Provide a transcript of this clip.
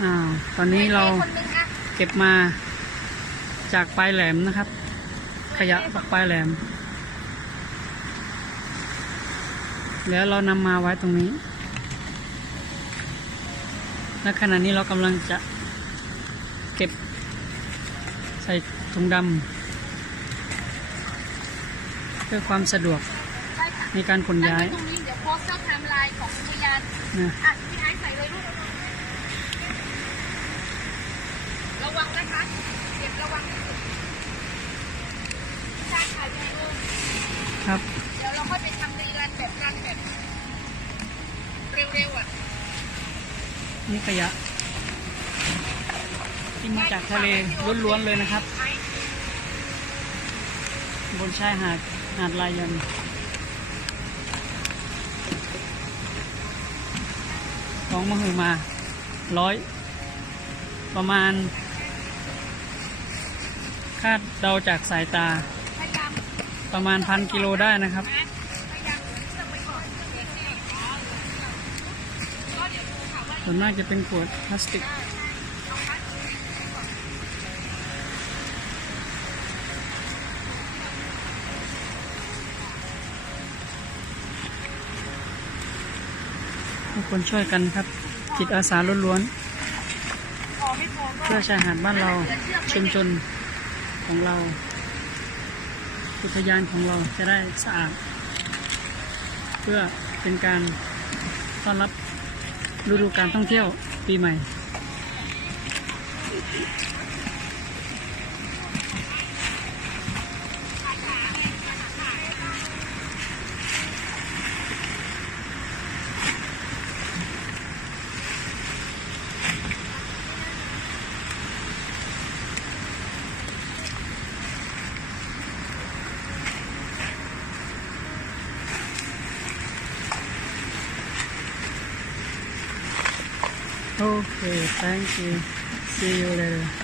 อ่าตอนนี้เราคนนึงอะเก็บมาจากปลายแหลมนะครับ ขยะปลายแหลม แล้วเรานำมาไว้ตรงนี้และขณะนี้เรากำลังจะเก็บใส่ถุงดำเพื่อความสะดวกใช่ค่ะในการขนตั้งย้าไว้ยตรงนี้เดี๋ยวโพสต์เจ้าไทม์ไลน์ของอุทยานนะ อะพี่ไอซ์ใส่เลยลูก ระวัง นะคะเก็บระวังที่สุดใช่ค่ะพี่ไอซ์ครับ เดี๋ยวเราค่อยไปทำรีรันแบบรันแบบเร็วๆอะนี่ขยะที่มาจากทะเลล้วนๆเลยนะครับ บนชายหาดหาดลายยันของมหือมาร้อยประมาณ คาดเดาจากสายตา ประมาณพันกิโลได้นะครับนะพยายามเลือกไปก่อนเดี๋ยวน่าส่วนมากจะเป็นขวดพลาสติกทุกคนช่วยกันครับ จิตอาสาล้วนๆเพื่อชายหาดบ้านเราชุมชน ของเรา อุทยานของเราจะได้สะอาด เพื่อเป็นการต้อนรับฤดูการท่องเที่ยวปีใหม่ Okay, thank you. See you later.